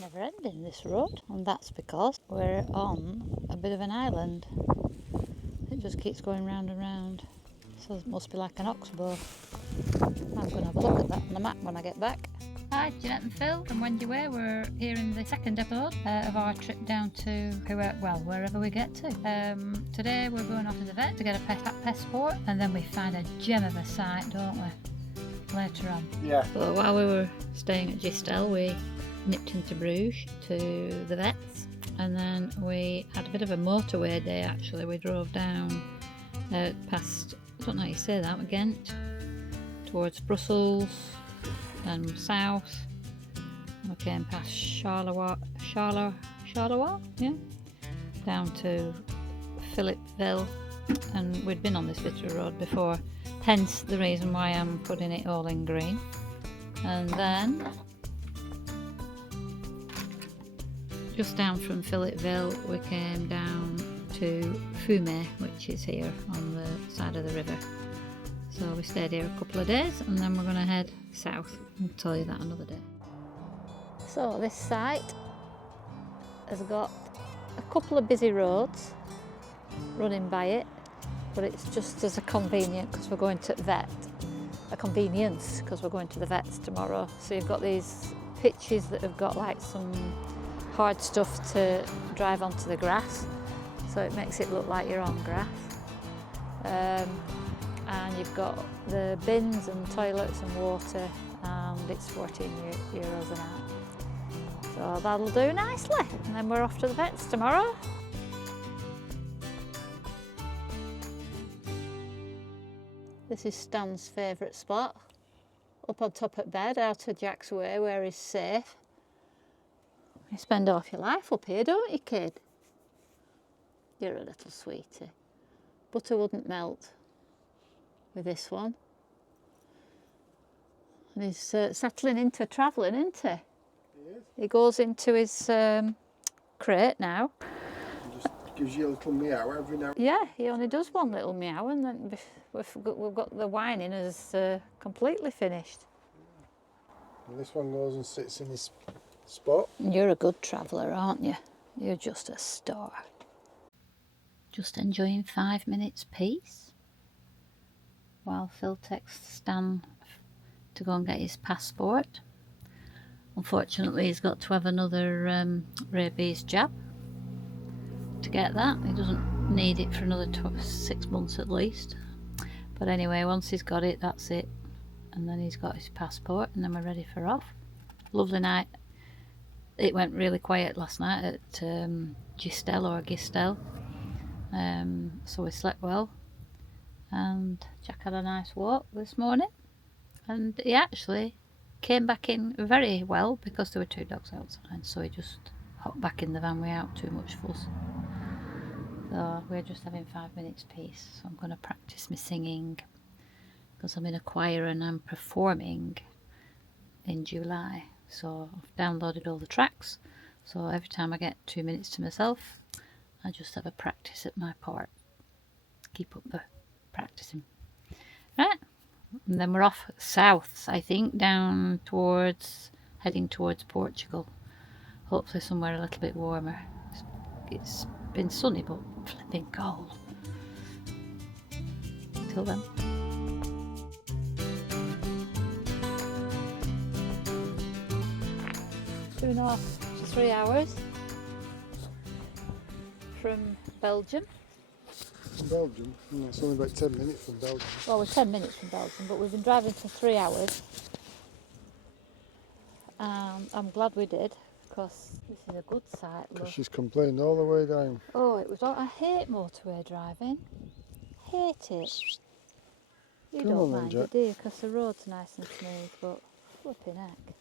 never ending, this road, and that's because we're on a bit of an island. It just keeps going round and round, so it must be like an oxbow. I'm going to have a look at that on the map when I get back. Hi, Jeanette and Phil from Wendy Way. We're here in the second episode of our trip down to, wherever we get to. Today we're going off to the vet to get a passport, and then we find a gem of a site, don't we, later on. Yeah. So while we were staying at Gistel, we nipped into Bruges to the vets, and then we had a bit of a motorway day actually. We drove down past, I don't know how you say that, Ghent, towards Brussels, then south. We came past Charleroi, yeah, down to Philippeville, and we'd been on this bit of road before, hence the reason why I'm putting it all in green. And then just down from Philippeville we came down to Fumé, which is here on the side of the river. So we stayed here a couple of days, and then we're going to head south. I'll tell you that another day. So this site has got a couple of busy roads running by it, but it's just as a convenient because we're going to a convenience because we're going to the vets tomorrow. So you've got these pitches that have got like some hard stuff to drive onto the grass, so it makes it look like you're on grass. And you've got the bins and toilets and water, and it's 14 euros an hour. So that'll do nicely, and then we're off to the vets tomorrow. This is Stan's favourite spot, up on top of bed, out of Jack's way, where he's safe. You spend half your life up here, don't you, kid? You're a little sweetie. Butter wouldn't melt with this one. And he's settling into travelling, isn't he? He is. He goes into his crate now. He just gives you a little meow every now and then. Yeah, he only does one little meow, and then we've got the whining as completely finished. And this one goes and sits in his spot. You're a good traveller, aren't you? You're just a star. Just enjoying 5 minutes peace while Phil texts Stan to go and get his passport. Unfortunately, he's got to have another rabies jab to get that. He doesn't need it for another 6 months at least. But anyway, once he's got it, that's it. And then he's got his passport, and then we're ready for off. Lovely night. It went really quiet last night at Gistel. So we slept well, and Jack had a nice walk this morning, and he actually came back in very well because there were 2 dogs outside, so he just hopped back in the van without too much fuss. So we're just having 5 minutes peace. So I'm going to practice my singing because I'm in a choir and I'm performing in July. So I've downloaded all the tracks, so every time I get 2 minutes to myself, I just have a practice at my part. Keep up the practicing. Right, and then we're off south, I think, heading towards Portugal. Hopefully somewhere a little bit warmer. It's been sunny but flipping cold. Till then. 2.5 to 3 hours from Belgium. From Belgium? No, it's only about 10 minutes from Belgium. Well, we're 10 minutes from Belgium, but we've been driving for 3 hours. And I'm glad we did, because this is a good site. Because she's complained all the way down. Oh, it was. I hate motorway driving. Hate it. You Come don't on then, mind Jack. it, do you? Because the road's nice and smooth, but flipping heck.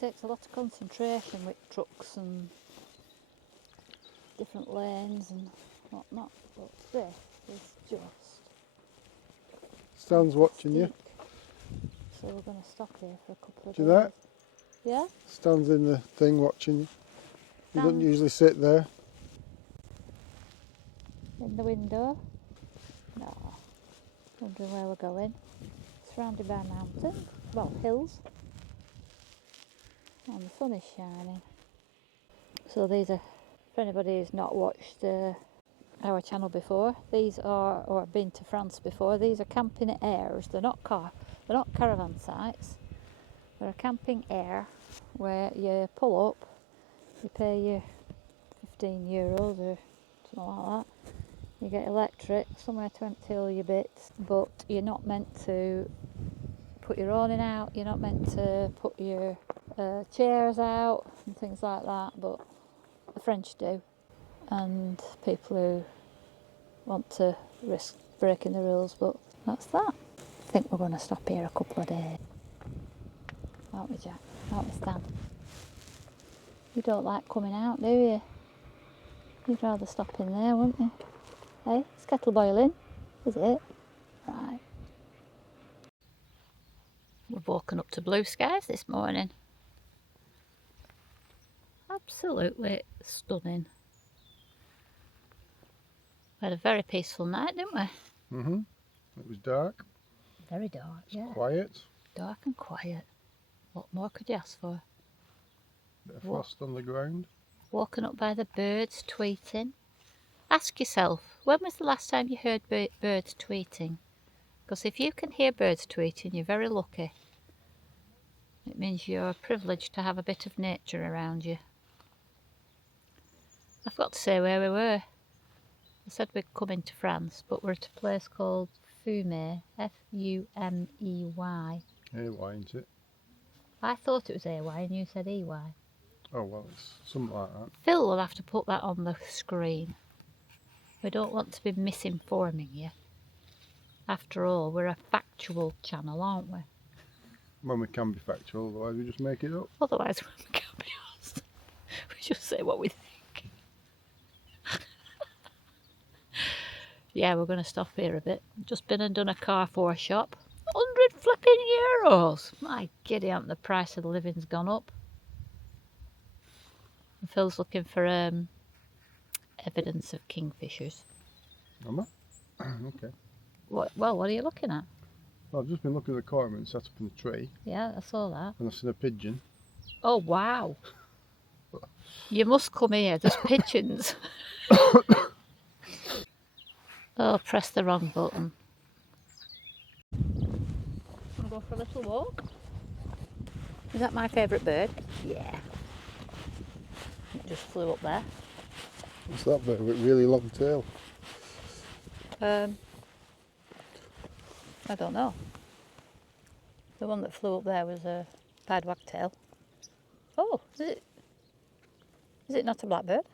Takes a lot of concentration with trucks and different lanes and whatnot, but this is just Stan's watching you. fantastic. So we're going to stop here for a couple of Do days. that? Yeah? Stan's in the thing watching you. He doesn't Stan's usually sit there. in the window. No. Wondering where we're going. Surrounded by mountains. Well, hills. and the sun is shining. So these are, for anybody who's not watched our channel before, these are, or been to France before, these are camping airs. They're not caravan sites. They're a camping air where you pull up, you pay your €15 or something like that. You get electric, somewhere to empty all your bits, but you're not meant to put your awning out, you're not meant to put your chairs out and things like that, but the French do. And people who want to risk breaking the rules, but that's that. I think we're going to stop here a couple of days. Aren't we, Jack? Aren't we, Stan? You don't like coming out, do you? You'd rather stop in there, wouldn't you? Hey, it's kettle boiling, is it? Right. We've woken up to blue skies this morning. Absolutely stunning. We had a very peaceful night, didn't we? Mm-hmm. It was dark. Very dark, yeah. Quiet. Dark and quiet. What more could you ask for? Bit of frost on the ground. Woken up by the birds tweeting. Ask yourself, when was the last time you heard birds tweeting? Because if you can hear birds tweeting, you're very lucky. It means you're privileged to have a bit of nature around you. I forgot to say where we were. I said we'd come into France, but we're at a place called Fumey, F-U-M-E-Y. AY, isn't it? I thought it was A-Y and you said E-Y. Oh, well, it's something like that. Phil will have to put that on the screen. We don't want to be misinforming you. After all, we're a factual channel, aren't we? When we can be factual, otherwise we just make it up. Otherwise, we can't be asked. We just say what we think. Yeah, we're going to stop here a bit. Just been and done a Carrefour shop. 100 flipping euros! My giddy aunt, the price of the living's gone up. And Phil's looking for evidence of kingfishers. Am I? Okay. What are you looking at? Well, I've just been looking at the cormorant sat up in the tree. Yeah, I saw that. And I've seen a pigeon. Oh, wow. You must come here, there's pigeons. Oh, press the wrong button. Want to go for a little walk? Is that my favourite bird? Yeah. It just flew up there. What's that bird with really long tail? I don't know. The one that flew up there was a pied wagtail. Oh, is it not a blackbird?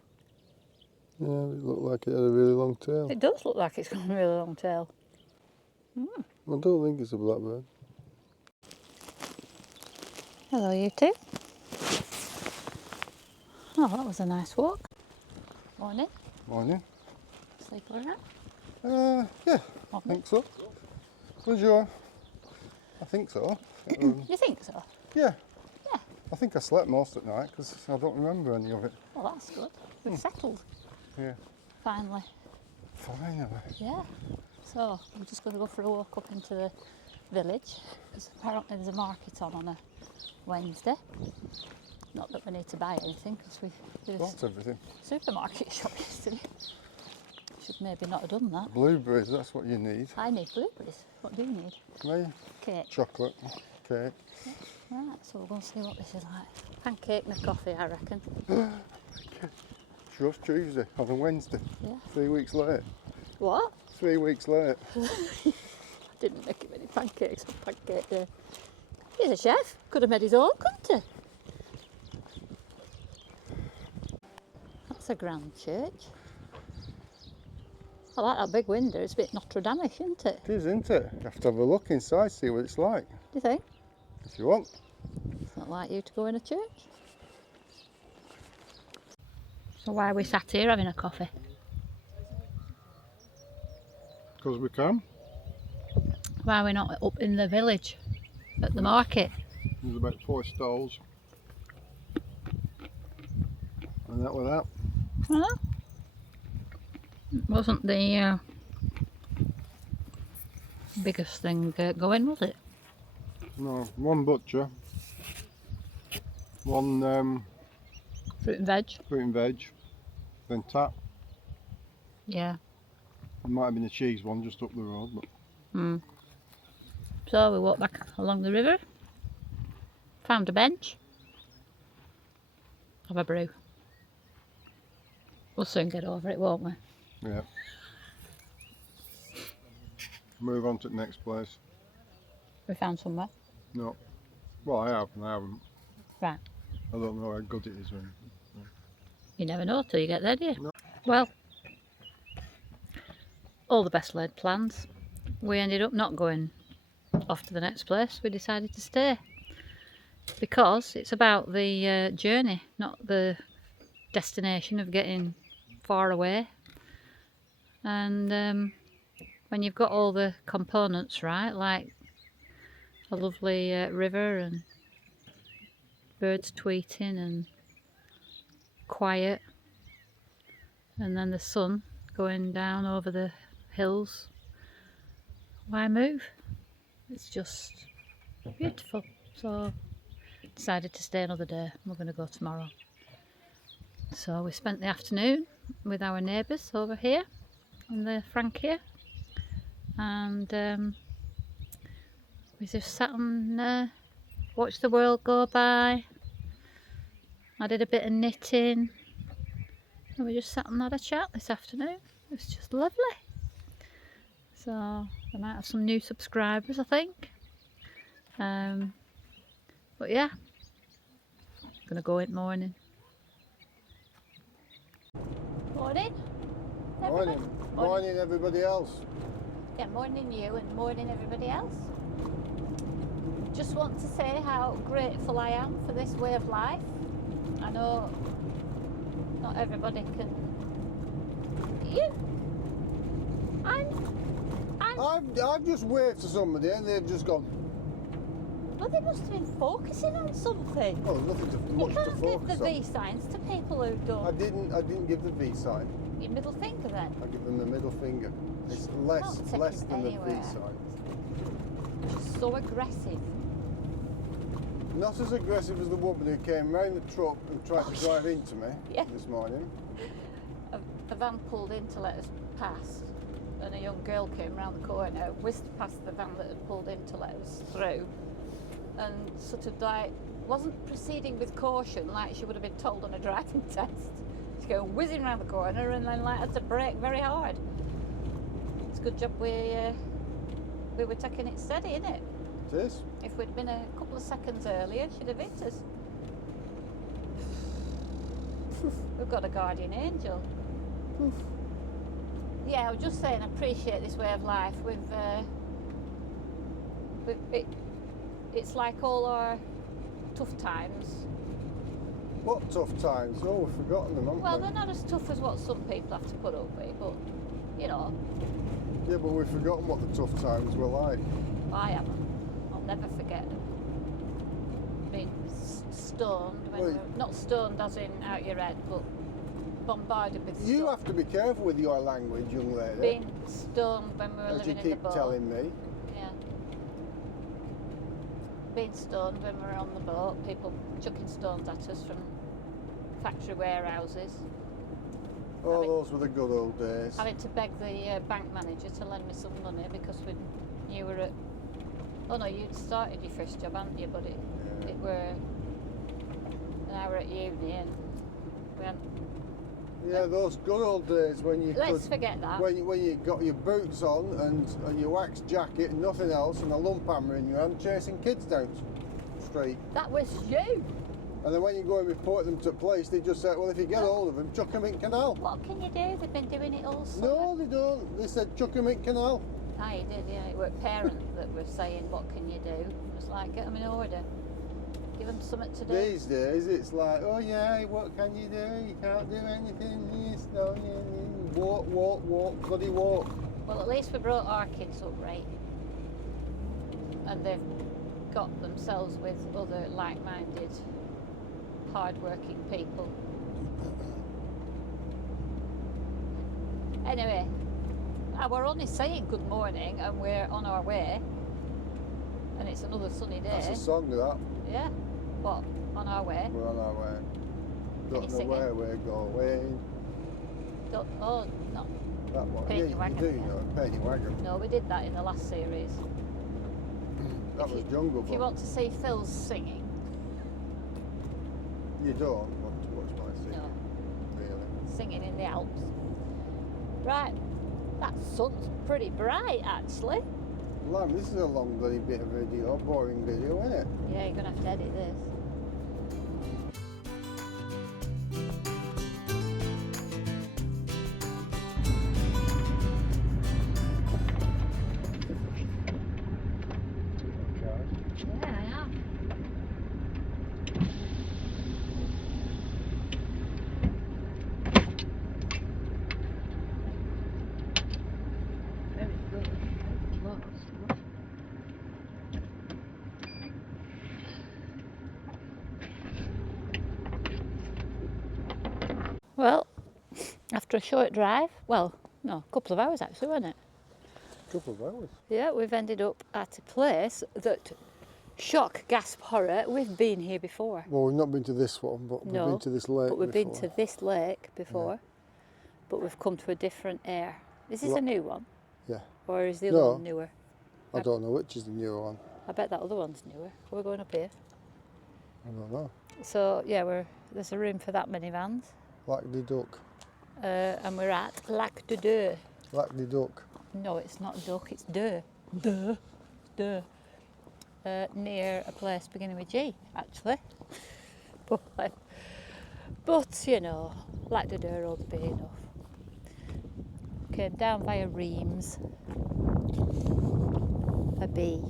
Yeah, it looked like it had a really long tail. It does look like it's got a really long tail. I don't think it's a blackbird. Hello, you two. Oh, that was a nice walk. Morning. Morning. Sleep all right? Yeah, I think so. Bonjour. I think so. You think so? Yeah. Yeah. I think I slept most at night because I don't remember any of it. Well, that's good. We've settled. Yeah. Finally. Finally. Yeah. So, I'm just going to go for a walk up into the village. Because apparently there's a market on a Wednesday. Not that we need to buy anything because we did Bought everything. supermarket shop yesterday. Should maybe not have done that. Blueberries, that's what you need. I need blueberries. What do you need? Me? Cake. Chocolate. Cake. Right, so we'll go and see what this is like. Pancake and a coffee, I reckon. Shrove Tuesday on a Wednesday. Yeah. 3 weeks late. What? 3 weeks late. I didn't make him any pancakes on pancake day. He's a chef. Could have made his own, couldn't he? That's a grand church. I like that big window. It's a bit Notre Dame-ish, isn't it? It is, isn't it? You have to have a look inside, see what it's like. Do you think? If you want. It's not like you to go in a church. So why are we sat here having a coffee? Because we can. Why are we not up in the village at the market? There's about 4 stalls. And that was that. Huh? It wasn't the biggest thing going, was it? No, one butcher. One Fruit and veg. fruit and veg, then tap. Yeah. There might have been a cheese one just up the road, but So we walked back along the river, found a bench, have a brew. We'll soon get over it, won't we? yeah. Move on to the next place. We found somewhere. No. Well, I have and I haven't. Right. I don't know how good it is when. You never know till you get there, do you? No. Well, all the best laid plans. We ended up not going off to the next place. We decided to stay because it's about the journey, not the destination of getting far away. And when you've got all the components right, like a lovely river and birds tweeting and quiet, and then the sun going down over the hills, why move? It's just beautiful. So decided to stay another day. We're going to go tomorrow. So we spent the afternoon with our neighbours over here on the Frankia, and we just sat and watched the world go by. I did a bit of knitting and we just sat and had a chat this afternoon. It was just lovely. So I might have some new subscribers, I think. But yeah, gonna go in the morning. Morning. Everybody. Morning. Morning, everybody else. Yeah, morning you and morning everybody else. Just want to say how grateful I am for this way of life. I know not everybody can. I've just waved to somebody and they've just gone. Well, they must have been focusing on something. Oh, there's nothing to You much to can't give focus the on. V signs to people who don't. I didn't give the V sign. Your middle finger then. I give them the middle finger. It's less take it than anywhere. the V sign. Just so aggressive. Not as aggressive as the woman who came round the truck and tried to drive into me Yeah. this morning. A van pulled in to let us pass, and a young girl came round the corner, whizzed past the van that had pulled in to let us through, and sort of like wasn't proceeding with caution like she would have been told on a driving test. She's going whizzing round the corner and then like had to brake very hard. It's a good job we were taking it steady, innit? It is. If we'd been a couple of seconds earlier, she'd have hit us. We've got a guardian angel. Yeah, I was just saying, I appreciate this way of life. It's like all our tough times. What tough times? Oh, we've forgotten them, haven't Well, we? they're not as tough as what some people have to put up with, but you know, Yeah, but we've forgotten what the tough times were like. I haven't. I'll never forget them. Being stoned when Well, we were, not stoned as in out your head, but bombarded with You stuff. have to be careful with your language, young lady. Being stoned when we were as you living in the keep boat. telling me. Yeah. Being stoned when we were on the boat, people chucking stones at us from factory warehouses. Oh, those were the good old days. Having to beg the bank manager to lend me some money because you were at. Oh no, you'd started your first job, hadn't you? But it were an hour at uni and we hadn't. Yeah, those good old days when you Let's could, forget that. when you got your boots on and your wax jacket and nothing else and a lump hammer in your hand chasing kids down the street. That was you. And then when you go and report them to police, they just say, well, if you get hold of them, chuck them in canal. What can you do? They've been doing it all summer. No, they don't. They said chuck them in canal. Ah, you did, yeah. It were parents that were saying, what can you do? It was like, get them in order. Give them something to do. These days, it's like, oh yeah, what can you do? You can't do anything. Yes, no, yeah. Walk, bloody walk. Well, at least we brought our kids up right. And they've got themselves with other like-minded, hard-working people. Anyway, we're only saying good morning and we're on our way. And it's another sunny day. That's a song, that. Yeah. What? On our way. We're on our way. Can you Don't know sing where it? we're going. Oh, no. That one. Paint Yeah, your you wagon, do yeah. know. Paint your wagon. No, we did that in the last series. That was Jungle If you Book. want to see Phil's singing. You don't want to watch my singing. No. Really. Singing in the Alps. Right. That sun's pretty bright, actually. Lamb, this is a long bloody bit of video, boring video, isn't it? Yeah, you're going to have to edit this. Yeah, I am. Very good. Lots. Well, after a short drive, well, no, a couple of hours actually, wasn't it? Couple of hours. Yeah, we've ended up at a place that, shock, gasp, horror, we've been here before. Well, we've not been to this one, but we've No, been to this lake But we've before. been to this lake before, but we've come to a different air. Is this a new one? Yeah. Or is the other No. one newer? I don't know which is the newer one. I bet that other one's newer. We're going up here. I don't know. So, yeah, there's a room for that many vans. Lac de Duc. And we're at Lac de Deux. Lac de Duc. No, it's not duck, it's Deux. Deux. Deux. Near a place beginning with G, actually. But you know, Lac de Deux roads be enough. Came down via Reims. A bee.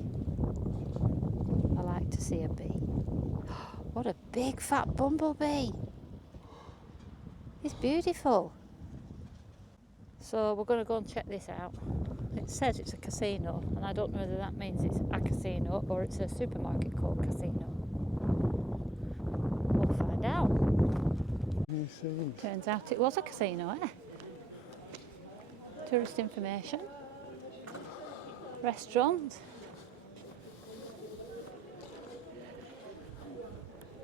I like to see a bee. What a big fat bumblebee. It's beautiful. So we're going to go and check this out. It says it's a casino, and I don't know whether that means it's a casino or it's a supermarket called Casino. We'll find out. You see? Turns out it was a casino, eh? Tourist information. Restaurant.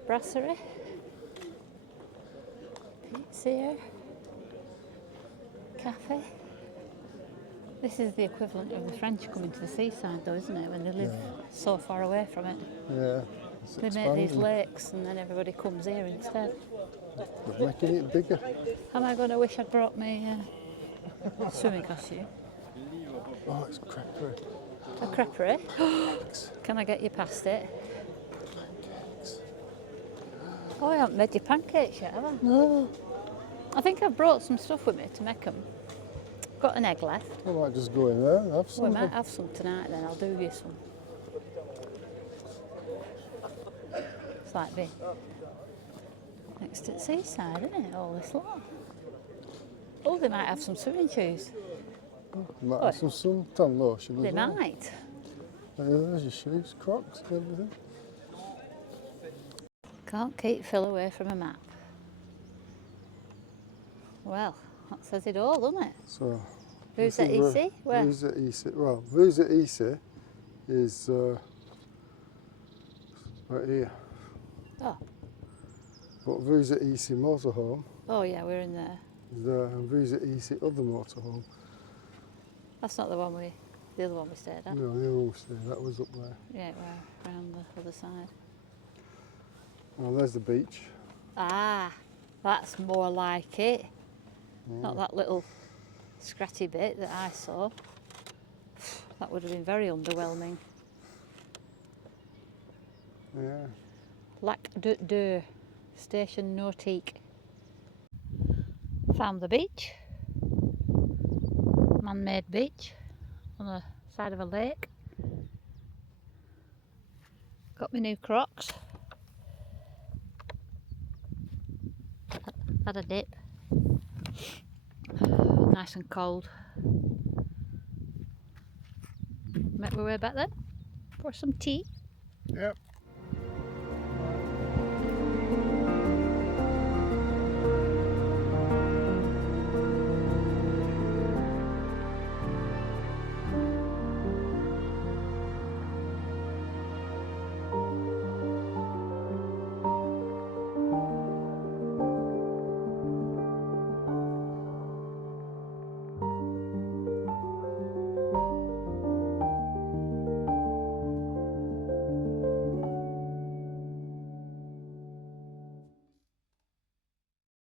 Brasserie. Pizzeria. Cafe. This is the equivalent of the French coming to the seaside though, isn't it? When they live so far away from it. Yeah. They make these lakes and then everybody comes here instead. They're making it bigger. Am I going to wish I'd brought me swimming costume? Oh, it's crackery. A creperie? Can I get you past it? Oh, I haven't made your pancakes yet, have I? No. I think I've brought some stuff with me to make them. Got an egg left. I might just go in there and have some. We might have some tonight then, I'll do you some. It's like this. Next to the seaside, isn't it? All this lot. Oh, they might have some swimming shoes. Might have some suntan lotion as They well. might. There's your shoes, Crocs, and everything. Can't keep Phil away from a map. Well, that says it all, doesn't it? So. Who's this at is EC? Where? Who's at EC? Well, who's at EC is right here. Oh. But Views at EC motorhome Oh yeah, we're in there. is there, and Views at EC other motorhome. That's not the one the other one we stayed at. No, the other one was there, that was up there. Yeah, we're around the other side. Well, there's the beach. Ah, that's more like it. Not that little scratchy bit that I saw. That would have been very underwhelming. Yeah. Lac de Deux, Station Nautique. Found the beach. Man-made beach on the side of a lake. Got my new Crocs. Had a dip. Nice and cold. Make my way back then for some tea. Yep.